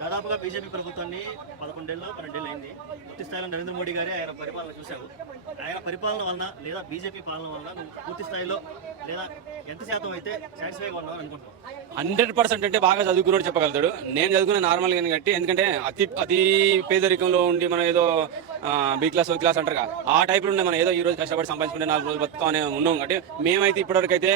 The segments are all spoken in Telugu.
దాదాపుగా బీజేపీ ప్రభుత్వాన్ని పదకొండేళ్ళు పన్నెండేళ్ళు అయింది పూర్తి స్థాయిలో నరేంద్ర మోడీ గారే ఆయన పరిపాలన చూశావు ఆయన పరిపాలన వలన లేదా బీజేపీ పాలన వలన నువ్వు పూర్తి స్థాయిలో లేదా ఎంత శాతం అయితే సాటిస్ఫైగా ఉన్నావు అనుకుంటున్నావు? హండ్రెడ్ పర్సెంట్ అంటే బాగా చదువుకున్నాడు చెప్పగలుగుతాడు. నేను చదువుకునే నార్మల్గా కట్టి ఎందుకంటే అతి అతి పేదరికంలో ఉండి మనం ఏదో బి క్లాస్ ఓ క్లాస్ అంటారు కదా. ఆ టైప్లో ఉండే మనం ఏదో ఈ రోజు కష్టపడి సంపాదించుకుంటే నాలుగు రోజులు బతుకుతాం అనే ఉన్నాం కాబట్టి మేమైతే ఇప్పటివరకు అయితే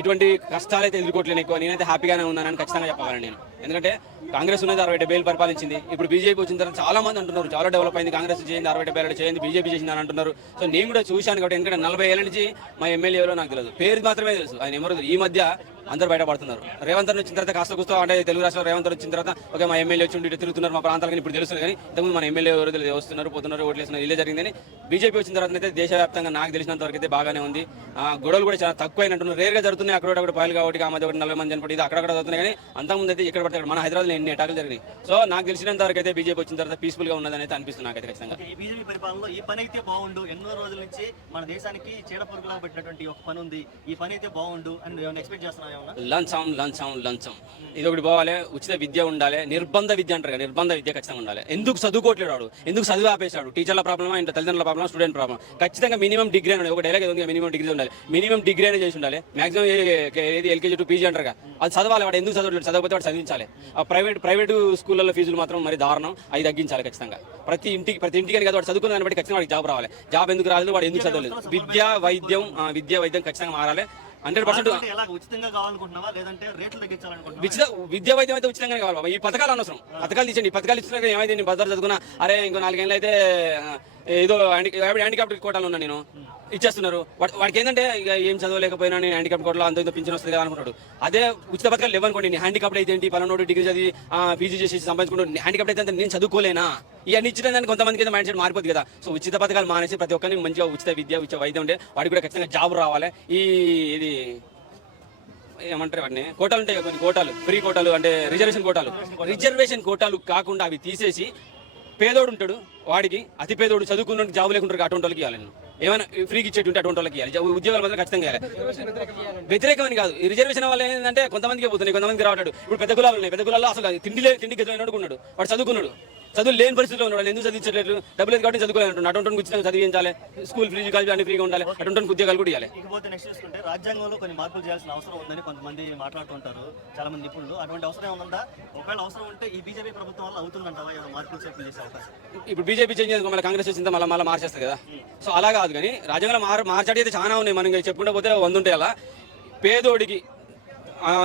ఎటువంటి కష్టాలు అయితే ఎదుర్కోవట్లేను ఎక్కువ. నేనైతే హ్యాపీగానే ఉన్నానని ఖచ్చితంగా చెప్పగలను నేను. ఎందుకంటే కాంగ్రెస్ ఉన్నది అరవై డెబ్బై ఏళ్ళు పరిపాలించింది. ఇప్పుడు బీజేపీ వచ్చిన తర్వాత చాలా మంది అంటున్నారు చాలా డెవలప్ అయింది కాంగ్రెస్ చేయింది అరవై డెబ్బై ఏళ్ళు చేయింది బీజేపీ చేసింది అని అంటున్నారు. సో నేను కూడా చూశాను కాబట్టి ఎందుకంటే నలభై ఏళ్ళ నుంచి మా ఎమ్మెల్యే నాకు తెలియదు. పేరు మాత్రమే తెలుసు. ఆయన ఎవరు ఈ మధ్య అందరూ బయటపడుతున్నారు. రేవంత్ వచ్చిన తర్వాత కాస్త కూస్తో అంటే తెలుగు రాష్ట్రంలో రేవంత్ వచ్చిన తర్వాత ఓకే మా ఎమ్మెల్యే వచ్చి ఉండి ఇటు తిరుగుతున్నారు మా ప్రాంతాలకు ఇప్పుడు తెలుస్తుంది కానీ ఇంతకుముందు మన ఎమ్మెల్యే ఎవరు వస్తున్నారు పోతున్నారు ఓట్లు వేస్తున్నారు ఇల్లే జరిగిందని బీజేపీ వచ్చిన తర్వాత అయితే దేశవ్యాప్తంగా నాకు తెలిసినంత వరకు అయితే బాగానే ఉంది. ఆ, గొడవలు కూడా చాలా తక్కువ అయినట్టున్నారు రేర్గా జరుగుతున్నాయి అక్కడ ఒకటి పాయలు కాబట్టి ఆ మధ్య ఒకటి నలభై మంది చనిపోయి ఇది అక్కడక్కడ జరుగుతున్నాయి కానీ అంతకుముందు అయితే ఇక్కడ పడితే మన హైదరాబాద్లో ఎన్ని అటాకులు జరిగినాయి. సో నాకు తెలిసినంత వరకు అయితే బీజేపీ వచ్చిన తర్వాత పీస్ఫుల్గా ఉన్నదని అయితే అనిపిస్తుంది నాకైతే ఖచ్చితంగా. బీజేపీ పరిపాలనలో ఈ పని అయితే బాగుండు. ఎన్నో రోజుల నుంచి మన దేశానికి చీడపురుగులా పెట్టినటువంటి ఒక పని ఉంది. ఈ పని అయితే బాగుండు అని ఎక్స్పెక్ట్ చేస్తున్నాను లంచం లంచం లంచం. ఇది ఒకటి పోవాలి ఉచిత విద్య ఉండాలి నిర్బంధ విద్య అంటారు కదా నిర్బంధ విద్య ఖచ్చితంగా ఉండాలి. ఎందుకు చదువుకోవట్లేడు వాడు? ఎందుకు చదువు ఆపేశాడు? టీచర్ల ప్రాబ్లమా ఇంత తల్లిదండ్రుల ప్రాబ్లమా స్టూడెంట్ ప్రాబ్లమ్? ఖచ్చితంగా మినిమం డిగ్రీ అనేది ఒక డైలాగ్ ఉంది మినిమం డిగ్రీ ఉండాలి. మినిమం డిగ్రీ అనేది చేసి ఉండాలి. మాక్సిమం ఏది ఎల్కేజీ టు పీజీ అంటారు కదా అది చదవాలి. వాడు ఎందుకు చదవట్లేదు? చదవకపోతే వాడు చదివించాలి. ఆ ప్రైవేట్ ప్రైవేట్ స్కూళ్ళలో ఫీజులు మాత్రం మరి దారుణం. అది తగ్గించాలి ఖచ్చితంగా. ప్రతి ఇంటికి ప్రతి ఇంటికి అని కాదు వాడు చదువుకున్న దాన్ని బట్టి ఖచ్చితంగా వాడికి జాబ్ రావాలి. జాబ్ ఎందుకు రాలేదు? వాడు ఎందుకు చదవలేదు? విద్య వైద్యం విద్యా విద్య వైద్యం ఖచ్చితంగా మారాలి. హండ్రెడ్ పర్సెంట్ ఎలా ఉచితంగా కావాలనుకుంటున్నావా? లేదంటే రేట్లు తగ్గించాలనుకుంటున్నావా? విద్య విద్యా వైద్యం అయితే ఉచితంగా కావాలి బాబా. ఈ పథకాలు అనవసరం. పథకాలు ఇచ్చండి ఈ పథకాలు ఇచ్చినాక ఏమైంది? నేను భద్రత చదువుకున్నా. అరే ఇంకో నాలుగేళ్ళు అయితే ఏదో హ్యాండిక్యాప్ కోటాలు ఉన్నా నేను. ఇచ్చేస్తున్నారు. వాడి- వాడికి ఏంటంటే ఇక ఏం చదవలేకపోయినా నేను హ్యాండిక్యాప్ కోటలో అంత ఇంత పింఛన్ వస్తుంది కదా అనుకుంటాడు. అదే ఉచిత పథకాలు లేవనుకోండి నేను హ్యాండిక్యాప్ అయితే ఏంటి? పలానోడు డిగ్రీ చదివి పీజీ చేసి సంపాదించుకుంటూ హ్యాండిక్యాప్ అయితే నేను చదువుకోలేనా? ఇవన్నీ ఇచ్చిన దానికి కొంతమందికి అయితే మైండ్ సెట్ మారిపోద్ది కదా. సో ఉచిత పథకాలు మానేసి ప్రతి ఒక్కరిని మంచిగా ఉచిత విద్య ఉచిత వైద్యం ఉంటే వాడికి కూడా ఖచ్చితంగా జాబ్ రావాలి. ఈ ఇది ఏమంటారు వాటిని? కోటాలు ఉంటాయి కొన్ని కోటాలు. ఫ్రీ కోటాలు అంటే రిజర్వేషన్ కోటాలు. రిజర్వేషన్ కోటాలు కాకుండా అవి తీసేసి పేదోడు ఉంటాడు వాడికి అతి పేదోడు చదువుకున్న జాబ్ లేకుంటారు అటువంటి వాళ్ళకి ఇవ్వాలి నేను. ఏమైనా ఫ్రీకి ఇచ్చేటువంటి అటువంటి వాళ్ళకి ఇవ్వాలి. ఉద్యోగాలు మాత్రం ఖచ్చితంగా ఇవ్వాలి. వ్యతిరేకమని కాదు. రిజర్వేషన్ వల్ల ఏంటంటే కొంతమందికి పోతున్నాయి. కొంతమందికి రావట్లేదు. ఇప్పుడు పెద్ద కులాలు ఉన్నాయి. పెద్ద కులాల్లో అసలు తిండి లే తిండికి ఎదురు ఉన్నాడు వాడు చదువుకున్నాడు. చదువు లేని పరిస్థితిలో ఉన్నాడు. ఎందుకు చదివించట్లేదు? డబ్బులు లేదు కాబట్టి చదువుకోలేదు అటువంటి ఉచితంగా చదివించాలి. స్కూల్ ఫీజు కలిపి అన్ని ఫ్రీగా ఉండాలి. అటువంటి ఉద్యోగాలు కూడా ఇవ్వాలి. ఇకపోతే నెక్స్ట్ చూసుకుంటే రాజ్యాంగంలో కొన్ని మార్పులు చేయాల్సిన అవసరం ఉందని కొంతమంది మాట్లాడుతుంటారు చాలా మంది నిపుణులు. అటువంటి అవసరం ఏమన్నా ఒకవేళ అవసరం ఉంటే ఈ బీజేపీ ప్రభుత్వం వల్ల అవుతుందంటావా? ఏమైనా మార్పులు చేసే అవకాశం. ఇప్పుడు బీజేపీ చేంజ్ మళ్ళీ కాంగ్రెస్ వచ్చిందా మళ్ళీ మళ్ళీ మార్చేస్తుంది కదా. సో అలా కాదు కానీ రాజ్యాంగంలో మార్ మార్చాడి అయితే చాలా ఉన్నాయి. మనం చెప్పుకుంటే పోతే వంద ఉంటాయి అలా. పేదోడికి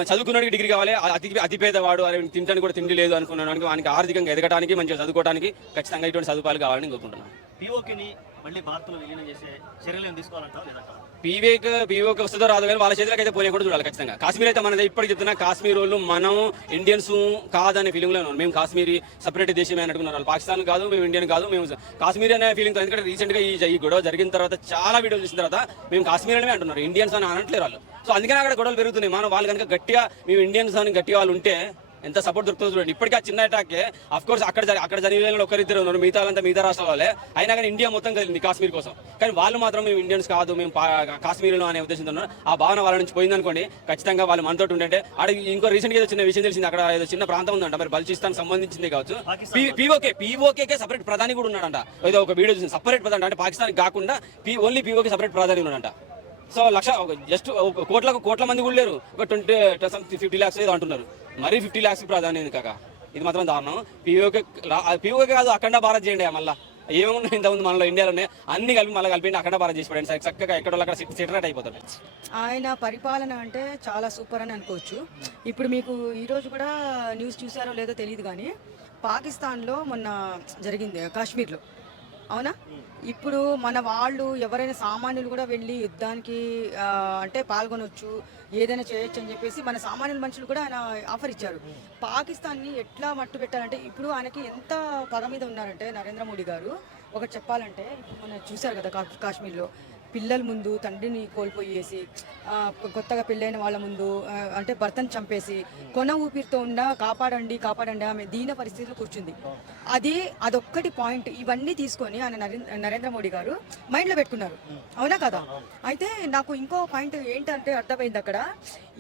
చదువుకున్నోడికి డిగ్రీ కావాలి. అతి అతి పేదవాడు అరే తింటానికి కూడా తిండి లేదు అనుకున్నాను వానికి ఆర్థికంగా ఎదగడానికి మంచిగా చదువుకోవడానికి ఖచ్చితంగా ఇటువంటి సదుపాయాలు కావాలని కోరుకుంటున్నాను. పీఓకేని మళ్ళీ భారత్లో విలీనం చేసే చర్యలు ఏం తీసుకోవాలంటావు పీవేక్ పీవోకి వస్తుందో రాదు కానీ వాళ్ళ చేతిలోకి అయితే పోయే కూడా చూడాలి ఖచ్చితంగా. కాశ్మీర్ అయితే మనది ఇప్పటికి చెప్తున్నా కాశ్మీర్ వాళ్ళు మనం ఇండియన్స్ కాదనే ఫీలింగ్లో ఉన్నాం. మేము కాశ్మీరీ సపరేట్ దేశమే అని అనుకున్నారు వాళ్ళు. పాకిస్తాన్ కాదు మేము ఇండియన్ కాదు మేము కాశ్మీర్ అనే ఫీలింగ్ ఎందుకంటే రీసెంట్గా ఈ గొడవ జరిగిన తర్వాత చాలా వీడియోలు చూసిన తర్వాత మేము కాశ్మీర్ అనే అంటున్నారు. ఇండియన్స్ అని అనట్లేరు వాళ్ళు. సో అందుకనే అక్కడ గొడవలు పెరుగుతున్నాయి. మనం వాళ్ళు కనుక గట్టిగా మేము ఇండియన్స్ అని గట్టిగా వాళ్ళు ఉంటే ఎంత సపోర్ట్ దొరుకుతుందో చూడండి. ఇప్పటికీ ఆ చిన్న అటాక్ అఫ్ కోర్స్ అక్కడ అక్కడ జరిగిన ఒకరిద్దరు ఉన్నారు. మిగతా వాళ్ళంతా మిగతా రాష్ట్రాల వాళ్ళే. అయినా కానీ ఇండియా మొత్తం కలిగింది కాశ్మీర్ కోసం. కానీ వాళ్ళు మాత్రం మేము ఇండియన్స్ కాదు మేము కాశ్మీర్లో అనే ఉద్దేశంతో ఉన్నారు ఆ భావన వాళ్ళ నుంచి పోయిందనుకోండి ఖచ్చితంగా వాళ్ళు మనతో ఉంటే ఆడ ఇంకో రీసెంట్గా ఏదో చిన్న విషయం తెలిసింది అక్కడ ఏదో చిన్న ప్రాంతం ఉందంట మరి బల్చిస్తాన్ సంబంధించింది కావచ్చు. పీఓకే పీఓకే సపరేట్ ప్రధాని కూడా ఉన్నాడంట. ఏదో ఒక వీడియో చూసింది. సపరేట్ ప్రధాని అంటే పాకిస్తాన్ కాకుండా పీ ఓన్లీ పీఓకే సపరేట్ ప్రధాని ఉన్నాడంట. సో లక్ష జస్ట్ కోట్లకు కోట్ల మంది కూడా లేరు. ఒక ట్వంటీ ఫిఫ్టీ ల్యాక్స్ ఏదో అంటున్నారు. మరీ ఫిఫ్టీ ల్యాక్స్ ప్రాధాన్యం ఎందుకు కాక? ఇది మాత్రం దారుణం. పీఓకే పీఓకే కాదు అఖండ భారత్ చేయండి మళ్ళీ. ఏమున్నాయి ఇంతకుముందు మనలో ఇండియాలోనే అన్ని కలిపి మళ్ళీ కలిపి అఖండ భారత్ చేసి పడండి సార్ చక్కగా ఎక్కడ అక్కడ సెటరేట్ అయిపోతాడు ఆయన పరిపాలన అంటే చాలా సూపర్ అని అనుకోవచ్చు. ఇప్పుడు మీకు ఈరోజు కూడా న్యూస్ చూసారో లేదో తెలియదు కానీ పాకిస్తాన్లో మొన్న జరిగింది కాశ్మీర్లో. అవునా? ఇప్పుడు మన వాళ్ళు ఎవరైనా సామాన్యులు కూడా వెళ్ళి యుద్ధానికి అంటే పాల్గొనవచ్చు ఏదైనా చేయొచ్చు అని చెప్పేసి మన సామాన్యుల మనుషులు కూడా ఆయన ఆఫర్ ఇచ్చారు. పాకిస్తాన్ని ఎట్లా మట్టు పెట్టాలంటే ఇప్పుడు ఆయనకి ఎంత పగ మీద ఉన్నారంటే నరేంద్ర మోడీ గారు ఒకటి చెప్పాలంటే ఇప్పుడు మనం చూశారు కదా కాశ్మీర్లో పిల్లల ముందు తండ్రిని కోల్పోయేసి కొత్తగా పెళ్ళైన వాళ్ళ ముందు అంటే భర్తను చంపేసి కొన ఊపిరితో ఉన్న కాపాడండి కాపాడండి ఆమె దీన పరిస్థితిలో కూర్చుంది. అది అదొక్కటి పాయింట్. ఇవన్నీ తీసుకొని ఆయన నరేంద్ర నరేంద్ర మోడీ గారు మైండ్లో పెట్టుకున్నారు. అవునా కదా? అయితే నాకు ఇంకో పాయింట్ ఏంటంటే అర్థమైంది అక్కడ.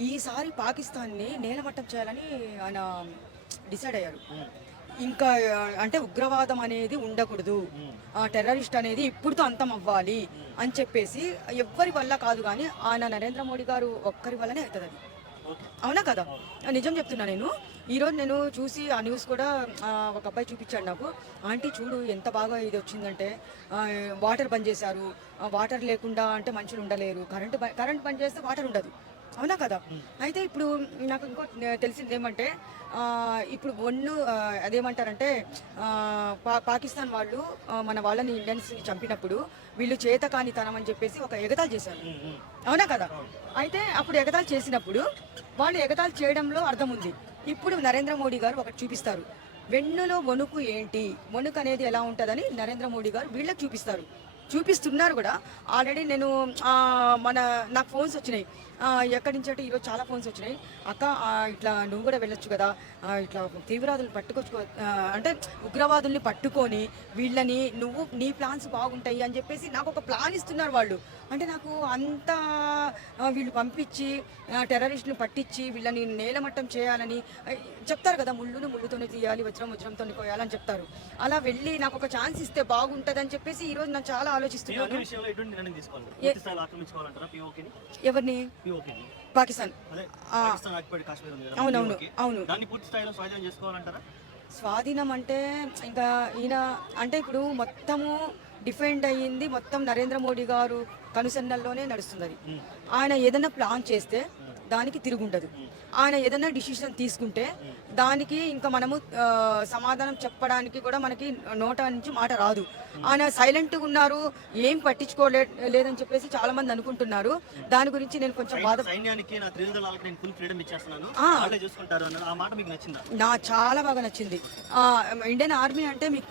ఈసారి పాకిస్తాన్ని నేలమట్టం చేయాలని ఆయన డిసైడ్ అయ్యారు. ఇంకా అంటే ఉగ్రవాదం అనేది ఉండకూడదు. టెర్రరిస్ట్ అనేది ఇప్పుడుతో అంతం అవ్వాలి అని చెప్పేసి ఎవ్వరి వల్ల కాదు కానీ ఆయన నరేంద్ర మోడీ గారు ఒక్కరి వల్లనే అవుతుంది అది. అవునా కదా? నిజం చెప్తున్నా నేను. ఈరోజు నేను చూసి ఆ న్యూస్ కూడా ఒక అబ్బాయి చూపించాడు నాకు. ఆంటీ చూడు ఎంత బాగా ఇది వచ్చిందంటే వాటర్ బంద్ చేశారు. వాటర్ లేకుండా అంటే మనుషులు ఉండలేరు. కరెంట్ కరెంట్ బంద్ చేస్తే వాటర్ ఉండదు. అవునా కదా? అయితే ఇప్పుడు నాకు ఇంకో తెలిసింది ఏమంటే ఇప్పుడు ఆ, అదేమంటారంటే పాకిస్తాన్ వాళ్ళు మన వాళ్ళని ఇండియన్స్ని చంపినప్పుడు వీళ్ళు చేత కానితనం అని చెప్పేసి ఒక ఎగతాలు చేశారు. అవునా కదా? అయితే అప్పుడు ఎగతాళి చేసినప్పుడు వాళ్ళు ఎగతాళి చేయడంలో అర్థం ఉంది. ఇప్పుడు నరేంద్ర మోడీ గారు ఒకటి చూపిస్తారు. వెన్నులో వణుకు ఏంటి? వణుకు అనేది ఎలా ఉంటుందని నరేంద్ర మోడీ గారు వీళ్ళకి చూపిస్తారు. చూపిస్తున్నారు కూడా. ఆల్రెడీ నేను మన నాకు ఫోన్స్ వచ్చినాయి. ఎక్కడి నుంచి అంటే ఈరోజు చాలా ఫోన్స్ వచ్చినాయి. అక్క ఇట్లా నువ్వు కూడా వెళ్ళొచ్చు కదా. ఇట్లా తీవ్రవాదులు పట్టుకొచ్చు అంటే ఉగ్రవాదుల్ని పట్టుకొని వీళ్ళని నువ్వు నీ ప్లాన్స్ బాగుంటాయి అని చెప్పేసి నాకు ఒక ప్లాన్ ఇస్తున్నారు వాళ్ళు. అంటే నాకు అంత వీళ్ళు పంపించి టెర్రరిస్ట్ని పట్టించి వీళ్ళని నేలమట్టం చేయాలని చెప్తారు కదా ముళ్ళును ముళ్ళుతోనే తీయాలి వజ్రం వజ్రంతో కోయాలని చెప్తారు. అలా వెళ్ళి నాకు ఒక ఛాన్స్ ఇస్తే బాగుంటుంది అని చెప్పేసి ఈరోజు నేను చాలా పిఓకే ఆలోచిస్తున్నాను ఎవరిని? పాకిస్తాన్. అవునవును. అవును. స్వాధీనం అంటే ఇంకా ఈయన అంటే ఇప్పుడు మొత్తము డిఫెండ్ అయ్యింది మొత్తం నరేంద్ర మోడీ గారు కనుసన్నల్లోనే నడుస్తుంది అది ఆయన ఏదైనా ప్లాన్ చేస్తే దానికి తిరుగుండదు ఆయన ఏదైనా డిసిషన్ తీసుకుంటే దానికి ఇంకా మనము సమాధానం చెప్పడానికి కూడా మనకి నోట నుంచి మాట రాదు. ఆయన సైలెంట్గా ఉన్నారు ఏం పట్టించుకోలే లేదని చెప్పేసి చాలా మంది అనుకుంటున్నారు. దాని గురించి నేను కొంచెం బాధ నా చాలా బాగా నచ్చింది. ఇండియన్ ఆర్మీ అంటే మీకు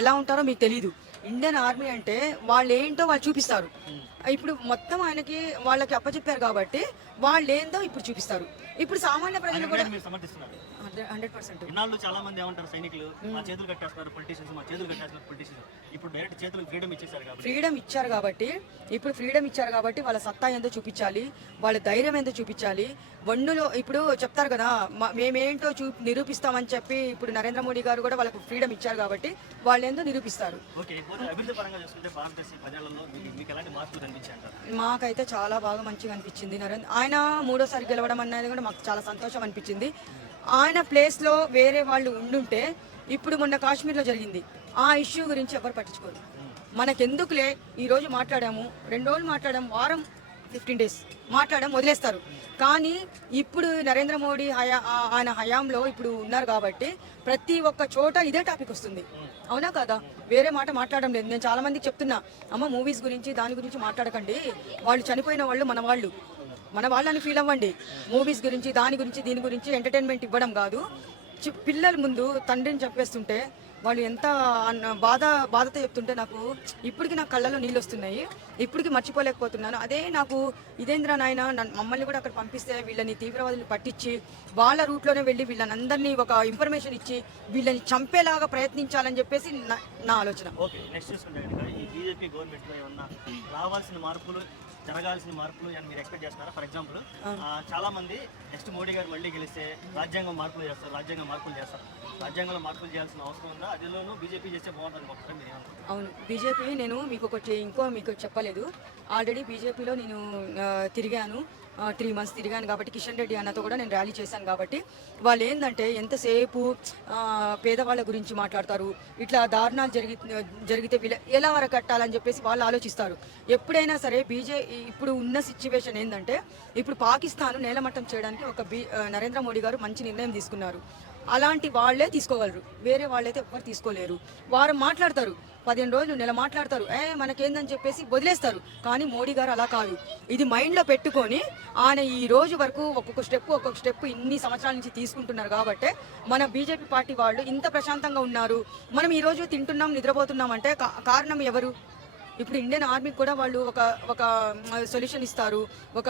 ఎలా ఉంటారో మీకు తెలియదు ఇండియన్ ఆర్మీ అంటే వాళ్ళు ఏంటో వాళ్ళు చూపిస్తారు. ఇప్పుడు మొత్తం ఆయనకి వాళ్ళకి అప్పచెప్పారు కాబట్టి వాళ్ళు ఏందో ఇప్పుడు చూపిస్తారు. ఇప్పుడు సామాన్య ప్రజలు కూడా హండ్రెడ్ పర్సెంట్ ఇన్నాళ్ళు చాలా మంది ఏమంటారు సైనికులు మా చేతులు కట్టేస్తున్నారు పొలిటీషియన్స్ మా చేతులు కట్టేస్తున్నారు పొలిటీషియన్స్ ఇప్పుడు డైరెక్ట్ చేతులకు ఫ్రీడమ్ ఇచ్చేసారు కాబట్టి. ఫ్రీడమ్ ఇచ్చారు కాబట్టి ఇప్పుడు ఫ్రీడమ్ ఇచ్చారు కాబట్టి వాళ్ళ సత్తా ఏందో చూపించాలి వాళ్ళ ధైర్యం ఏందో చూపించాలి. వన్నులో ఇప్పుడు చెప్తారు కదా మేమేంటో చూ నిరూపిస్తామని చెప్పి ఇప్పుడు నరేంద్ర మోడీ గారు కూడా వాళ్ళకు ఫ్రీడమ్ ఇచ్చారు కాబట్టి వాళ్ళు ఏందో నిరూపిస్తారు. మాకైతే చాలా బాగా మంచిగా అనిపించింది నరేంద్ర ఆయన మూడోసారి గెలవడం అనేది కూడా మాకు చాలా సంతోషం అనిపించింది. ఆయన ప్లేస్లో వేరే వాళ్ళు ఉండుంటే ఇప్పుడు మొన్న కాశ్మీర్లో జరిగింది. ఆ ఇష్యూ గురించి ఎవరు పట్టించుకోరు. మనకెందుకులే? ఈరోజు మాట్లాడాము రెండు రోజులు మాట్లాడాము వారం ఫిఫ్టీన్ డేస్ మాట్లాడడం వదిలేస్తారు. కానీ ఇప్పుడు నరేంద్ర మోడీ హయా ఆయన హయాంలో ఇప్పుడు ఉన్నారు కాబట్టి ప్రతి ఒక్క చోట ఇదే టాపిక్ వస్తుంది. అవునా కదా? వేరే మాట మాట్లాడడం లేదు. నేను చాలా మందికి చెప్తున్నా అమ్మ మూవీస్ గురించి దాని గురించి మాట్లాడకండి. వాళ్ళు చనిపోయిన వాళ్ళు మన వాళ్ళు. మన వాళ్ళని ఫీల్ అవ్వండి. మూవీస్ గురించి దాని గురించి దీని గురించి ఎంటర్టైన్మెంట్ ఇవ్వడం కాదు. పిల్లల ముందు తండ్రిని చెప్పేస్తుంటే వాళ్ళు ఎంత అన్న- బాధ బాధతో చెప్తుంటే నాకు ఇప్పటికి నా కళ్ళలో నీళ్ళు వస్తున్నాయి. ఇప్పటికి మర్చిపోలేకపోతున్నాను. అదే నాకు ఇదేంద్ర నాయన మమ్మల్ని కూడా అక్కడ పంపిస్తే వీళ్ళని తీవ్రవాదులు పట్టించి వాళ్ళ రూట్లోనే వెళ్ళి వీళ్ళని ఒక ఇన్ఫర్మేషన్ ఇచ్చి వీళ్ళని చంపేలాగా ప్రయత్నించాలని చెప్పేసి నా నా ఆలోచన. ఓకే నెక్స్ట్ చూసుకుంటే ఈ బీజేపీ గవర్నమెంట్లో ఏమన్నా రావాల్సిన మార్పులు జరగాల్సిన మార్పులు అని మీరు ఎక్స్పెక్ట్ చేస్తున్నారా? ఫర్ ఎగ్జాంపుల్ చాలా మంది నెక్స్ట్ మోడీ గారు మళ్ళీ గెలిస్తే రాజ్యాంగం మార్పులు చేస్తారు రాజ్యాంగం మార్పులు చేస్తారు. రాజ్యాంగంలో మార్పులు చేయాల్సిన అవసరం ఉందా? అదిలోనూ బీజేపీ చేస్తే బాగుంటుంది ఒకసారి మీరు? అవును బీజేపీ నేను మీకు ఒకటి ఇంకో మీకు చెప్పలేదు. ఆల్రెడీ బీజేపీలో నేను తిరిగాను. త్రీ మంత్స్ తిరిగాను కాబట్టి కిషన్ రెడ్డి అన్నతో కూడా నేను ర్యాలీ చేశాను కాబట్టి వాళ్ళు ఏంటంటే ఎంతసేపు పేదవాళ్ళ గురించి మాట్లాడతారు ఇట్లా దారుణాలు జరిగి జరిగితే వీళ్ళ ఎలా అరకట్టాలని చెప్పేసి వాళ్ళు ఆలోచిస్తారు. ఎప్పుడైనా సరే బీజే ఇప్పుడు ఉన్న సిచ్యువేషన్ ఏంటంటే ఇప్పుడు పాకిస్తాన్ నేలమట్టం చేయడానికి ఒక బీ నరేంద్ర మోడీ గారు మంచి నిర్ణయం తీసుకున్నారు. అలాంటి వాళ్ళే తీసుకోగలరు. వేరే వాళ్ళైతే ఎవ్వరు తీసుకోలేరు. వారు మాట్లాడతారు. పదిహేను రోజులు నెల మాట్లాడతారు. ఏ మనకేందని చెప్పేసి వదిలేస్తారు. కానీ మోడీ గారు అలా కాదు. ఇది మైండ్లో పెట్టుకొని ఆయన ఈ రోజు వరకు ఒక్కొక్క స్టెప్ ఒక్కొక్క స్టెప్ ఇన్ని సంవత్సరాల నుంచి తీసుకుంటున్నారు కాబట్టి మన బీజేపీ పార్టీ వాళ్ళు ఇంత ప్రశాంతంగా ఉన్నారు. మనం ఈరోజు తింటున్నాం నిద్రపోతున్నాం అంటే కారణం ఎవరు? ఇప్పుడు ఇండియన్ ఆర్మీకి కూడా వాళ్ళు ఒక ఒక సొల్యూషన్ ఇస్తారు. ఒక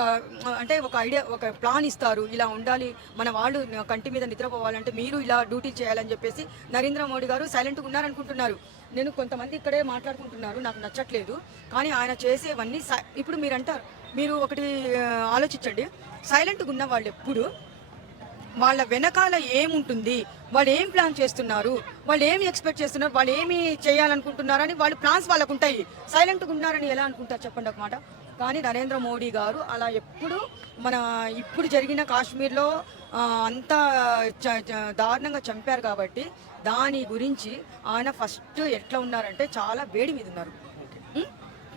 అంటే ఒక ఐడియా ఒక ప్లాన్ ఇస్తారు. ఇలా ఉండాలి మన వాళ్ళు కంటి మీద నిద్రపోవాలంటే మీరు ఇలా డ్యూటీ చేయాలని చెప్పేసి నరేంద్ర మోడీ గారు సైలెంట్గా ఉన్నారనుకుంటున్నారు. నేను కొంతమంది ఇక్కడే మాట్లాడుకుంటున్నారు నాకు నచ్చట్లేదు. కానీ ఆయన చేసేవన్నీ సై- ఇప్పుడు మీరు అంటారు మీరు ఒకటి ఆలోచించండి. సైలెంట్గా ఉన్న వాళ్ళు ఎప్పుడు వాళ్ళ వెనకాల ఏముంటుంది? వాళ్ళు ఏం ప్లాన్ చేస్తున్నారు? వాళ్ళు ఏమి ఎక్స్పెక్ట్ చేస్తున్నారు? వాళ్ళు ఏమి చేయాలనుకుంటున్నారని వాళ్ళ ప్లాన్స్ వాళ్ళకు ఉంటాయి సైలెంట్గా ఉన్నారని ఎలా అనుకుంటారు? చెప్పండి ఒక మాట. కానీ నరేంద్ర మోడీ గారు అలా ఎప్పుడు మన ఇప్పుడు జరిగిన కాశ్మీర్లో అంతా దారుణంగా చంపారు కాబట్టి దాని గురించి ఆయన ఫస్ట్ ఎట్లా ఉన్నారంటే చాలా వేడి మీద ఉన్నారు?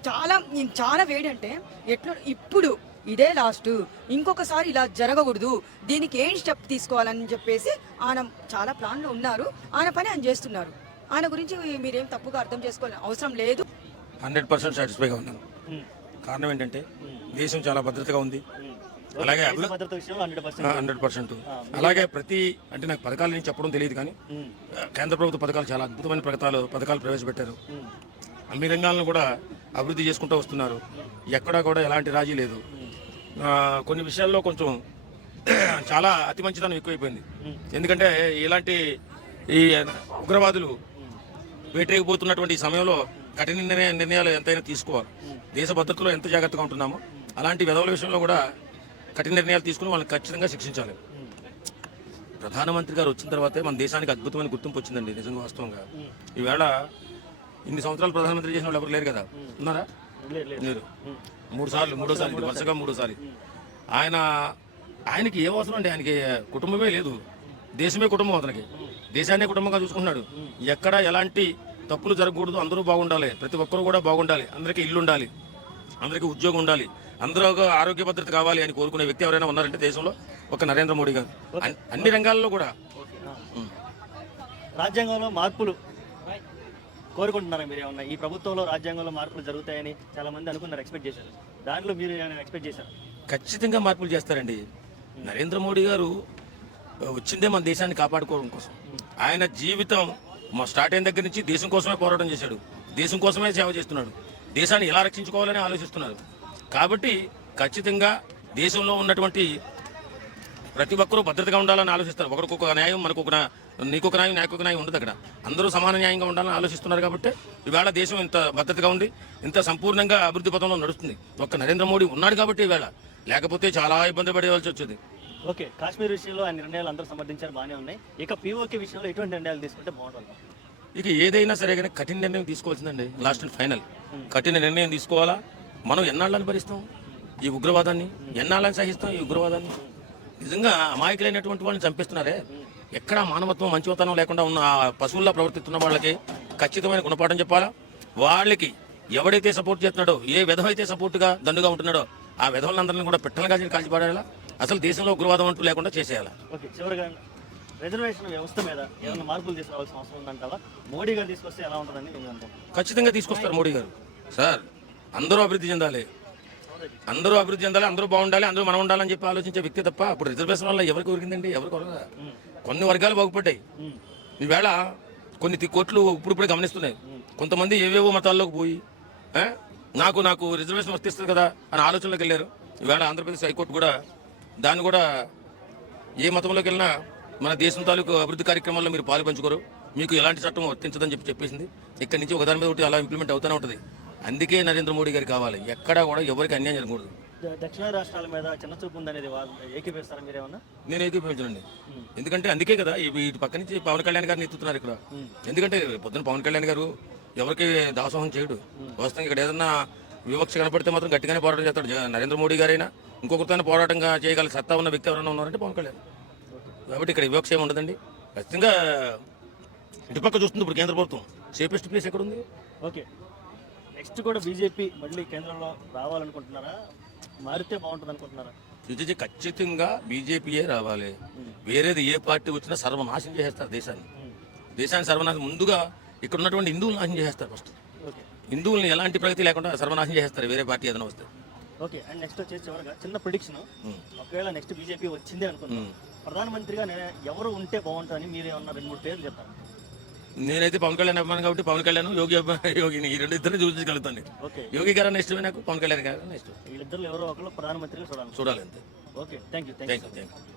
చాలా చాలా వేడి అంటే ఎట్లా ఇప్పుడు ఇదే లాస్ట్. ఇంకొకసారి ఇలా జరగకూడదు. దీనికి ఏం స్టెప్ తీసుకోవాలని చెప్పేసి ఆయన చాలా ప్లాన్లో ఉన్నారు. ఆయన పని ఆయన చేస్తున్నారు. ఆయన గురించి మీరేం తప్పుగా అర్థం చేసుకోవాలి అవసరం లేదు. హండ్రెడ్ పర్సెంట్ సాటిస్ఫైగా ఉన్నాను. కారణం ఏంటంటే దేశం చాలా భద్రతగా ఉంది. అలాగే హండ్రెడ్ పర్సెంట్. అలాగే ప్రతి అంటే నాకు పథకాల నుంచి చెప్పడం తెలియదు కానీ కేంద్ర ప్రభుత్వ పథకాలు చాలా అద్భుతమైన పథకాలు పథకాలు ప్రవేశపెట్టారు. అన్ని రంగాలను కూడా అభివృద్ధి చేసుకుంటూ వస్తున్నారు. ఎక్కడా కూడా ఎలాంటి రాజీ లేదు. కొన్ని విషయాల్లో కొంచెం చాలా అతి మంచితనం ఎక్కువైపోయింది. ఎందుకంటే ఇలాంటి ఈ ఉగ్రవాదులు వేటేగిపోతున్నటువంటి సమయంలో కఠిన నిర్ణయ నిర్ణయాలు ఎంతైనా తీసుకోవాలి. దేశ భద్రతలో ఎంత జాగ్రత్తగా ఉంటున్నామో అలాంటి విధవుల విషయంలో కూడా కఠిన నిర్ణయాలు తీసుకుని వాళ్ళని ఖచ్చితంగా శిక్షించాలి. ప్రధానమంత్రి గారు వచ్చిన తర్వాతే మన దేశానికి అద్భుతమైన గుర్తింపు వచ్చిందండి నిజంగా వాస్తవంగా. ఈవేళ ఇన్ని సంవత్సరాలు ప్రధానమంత్రి చేసిన వాళ్ళు ఎవరు లేరు కదా. ఉన్నారా? లేదు, మూడు సార్లు మూడోసారి ఇది వరుసగా మూడోసారి ఆయన ఆయనకి ఏ అవసరం అండి? ఆయనకి కుటుంబమే లేదు. దేశమే కుటుంబం అతనికి. దేశాన్నే కుటుంబంగా చూసుకుంటున్నాడు. ఎక్కడ ఎలాంటి తప్పులు జరగకూడదు. అందరూ బాగుండాలి. ప్రతి ఒక్కరూ కూడా బాగుండాలి. అందరికీ ఇల్లు ఉండాలి. అందరికీ ఉద్యోగం ఉండాలి. అందరూ ఆరోగ్య భద్రత కావాలి అని కోరుకునే వ్యక్తి ఎవరైనా ఉన్నారంటే దేశంలో ఒక నరేంద్ర మోడీ గారు. అన్- అన్ని రంగాల్లో కూడా. రాజ్యాంగంలో మార్పులు. కోరుకుంటున్నారా మీరు ఏమన్నా? ఈ ప్రభుత్వంలో రాజ్యాంగంలో మార్పులు జరుగుతాయని చాలా మంది అనుకున్నారు ఎక్స్పెక్ట్ చేశారు. దాంట్లో మీరు ఏమైనా ఎక్స్పెక్ట్ చేశారు? ఖచ్చితంగా మార్పులు చేస్తారండి. నరేంద్ర మోడీ గారు వచ్చిందే మన దేశాన్ని కాపాడుకోవడం కోసం. ఆయన జీవితం మా స్టార్ట్ అయిన దగ్గర నుంచి దేశం కోసమే పోరాటం చేశాడు. దేశం కోసమే సేవ చేస్తున్నాడు. దేశాన్ని ఎలా రక్షించుకోవాలని ఆలోచిస్తున్నారు. కాబట్టి ఖచ్చితంగా దేశంలో ఉన్నటువంటి ప్రతి ఒక్కరూ భద్రతగా ఉండాలని ఆలోచిస్తారు. ఒకరికొక న్యాయం మనకు ఒక నీకొక న్యాయం నాకొక న్యాయం ఉండదు అక్కడ. అందరూ సమాన న్యాయంగా ఉండాలని ఆలోచిస్తున్నారు కాబట్టి ఈవేళ దేశం ఇంత భద్రతగా ఉంది ఇంత సంపూర్ణంగా అభివృద్ధి పథంలో నడుస్తుంది. ఒక్క నరేంద్ర మోడీ ఉన్నాడు కాబట్టి ఈవేళ లేకపోతే చాలా ఇబ్బంది పడేవాల్సి వచ్చేది. ఓకే కాశ్మీర్ విషయంలో ఆ నిర్ణయాలు అందరూ సమర్థించారు బాగానే ఉన్నాయి. ఇక పీఓకే విషయంలో ఎటువంటి నిర్ణయాలు తీసుకుంటే బాగుంటుంది? ఇక ఏదైనా సరే కానీ కఠిన నిర్ణయం తీసుకోవాల్సిందండి లాస్ట్ అండ్ ఫైనల్ కఠిన నిర్ణయం తీసుకోవాలా? మనం ఎన్నాళ్ళని భరిస్తాం? ఈ ఉగ్రవాదాన్ని? ఎన్నాళ్ళని సహిస్తాం ఈ ఉగ్రవాదాన్ని? నిజంగా అమాయకులైనటువంటి వాళ్ళని చంపిస్తున్నారే? ఎక్కడ మానవత్వం మంచివతనం లేకుండా ఉన్న ఆ పశువుల్లా ప్రవర్తిస్తున్న వాళ్ళకి ఖచ్చితమైన గుణపాఠం చెప్పాలా? వాళ్ళకి ఎవడైతే సపోర్ట్ చేస్తున్నాడో ఏ విధం అయితే సపోర్ట్గా దండుగా ఉంటున్నాడో ఆ విధవులందరినీ కూడా పెట్టలుగా కాల్చిపడేలా అసలు దేశంలో ఉగ్రవాదం అంటూ లేకుండా చేసేయాలి? రిజర్వేషన్ వ్యవస్థ మీద ఏమైనా మార్పులు తీసుకురావాల్సిన అవసరం ఉందంటావా? మోడీ గారు తీసుకొస్తే ఎలా ఉంటుందని నేను అనుకుంటున్నాను ఖచ్చితంగా తీసుకొస్తారు మోడీ గారు. సార్ అందరూ అభివృద్ధి చెందాలి. అందరూ అభివృద్ధి చెందాలి అందరూ బాగుండాలి అందరూ మనం ఉండాలని చెప్పి ఆలోచించే వ్యక్తి తప్ప ఇప్పుడు రిజర్వేషన్ వల్ల ఎవరికి ఒరిగిందండి ఎవరికి కొన్ని వర్గాలు బాగుపడ్డాయి. ఈవేళ కొన్ని కోట్లు ఇప్పుడిప్పుడే గమనిస్తున్నాయి. కొంతమంది ఏవేవో మతాల్లోకి పోయి నాకు నాకు రిజర్వేషన్ వర్తిస్తుంది కదా అని ఆలోచనలోకి వెళ్ళారు. ఈవేళ ఆంధ్రప్రదేశ్ హైకోర్టు కూడా దాన్ని కూడా ఏ మతంలోకి వెళ్ళినా మన దేశం తాలూకు అభివృద్ధి కార్యక్రమాల్లో మీరు పాలు పంచుకోరు. మీకు ఎలాంటి చట్టం వర్తించదని చెప్పి చెప్పేసింది. ఇక్కడి నుంచి ఒకదాని మీద ఒకటి అలా ఇంప్లిమెంట్ అవుతూనే ఉంటుంది. అందుకే నరేంద్ర మోడీ గారికి కావాలి. ఎక్కడా కూడా ఎవరికి అన్యాయం జరగకూడదు. దక్షిణ రాష్ట్రాల మీద చిన్న చూపు ఉందనేది ఏకీపిస్తారా మీరేమన్నా? నేను ఏకీభవించనండి. ఎందుకంటే అందుకే కదా వీటి పక్క నుంచి పవన్ కళ్యాణ్ గారిని ఎత్తుతున్నారు ఇక్కడ. ఎందుకంటే పొద్దున పవన్ కళ్యాణ్ గారు ఎవరికి దాసోహం చేయడు. వాస్తవం ఇక్కడ ఏదన్నా వివక్ష కనపడితే మాత్రం గట్టిగానే పోరాటం చేస్తాడు. నరేంద్ర మోడీ గారైనా ఇంకొకరితో పోరాటంగా చేయగల సత్తా ఉన్న వ్యక్తి ఎవరైనా ఉన్నారంటే పవన్ కళ్యాణ్. కాబట్టి ఇక్కడ వివక్ష ఏమి ఉండదండి. ఖచ్చితంగా ఇటుపక్క చూస్తుంది ఇప్పుడు కేంద్ర ప్రభుత్వం. సేఫెస్ట్ ప్లేస్ ఎక్కడ ఉంది ఓకే. నెక్స్ట్ కూడా బీజేపీ మళ్ళీ కేంద్రంలో రావాలనుకుంటున్నారా? మారితే బాగుంటుంది అనుకుంటున్నారా ఇది ఖచ్చితంగా బీజేపీయే రావాలి. వేరేది ఏ పార్టీ వచ్చినా సర్వనాశనం చేసేస్తారు దేశాన్ని. దేశాన్ని సర్వనాశనం ముందుగా ఇక్కడ ఉన్నటువంటి హిందువులు నాశనం చేసేస్తారు ఫస్ట్ హిందువుల్ని ఎలాంటి ప్రగతి లేకుండా సర్వనాశనం చేసేస్తారు వేరే పార్టీ ఏదైనా వస్తే. ఓకే అండ్ నెక్స్ట్ వచ్చేసి చివరిగా చిన్న ప్రిడిక్షన్ ఒకవేళ నెక్స్ట్ బీజేపీ వచ్చింది అనుకుందాం. ప్రధానమంత్రిగా ఎవరు ఉంటే బాగుంటుందని మీరు ఏమన్నా రెండు మూడు పేర్లు చెప్తారు నేనైతే పవన్ కళ్యాణ్ అభిమాని కాబట్టి పవన్ కళ్యాణ్ యోగి అభిమాని యోగిని ఈ రెండు ఇద్దరు చూపించగలుగుతాను ఓకే. యోగి గారు ఇష్టమే నాకు పవన్ కళ్యాణ్ గారు ఇష్టం. వీళ్ళిద్దరు ఎవరో ఒకరు ప్రధానమంత్రిగా చూడాలి. చూడాలి అంతే. Okay thank you thank you thank you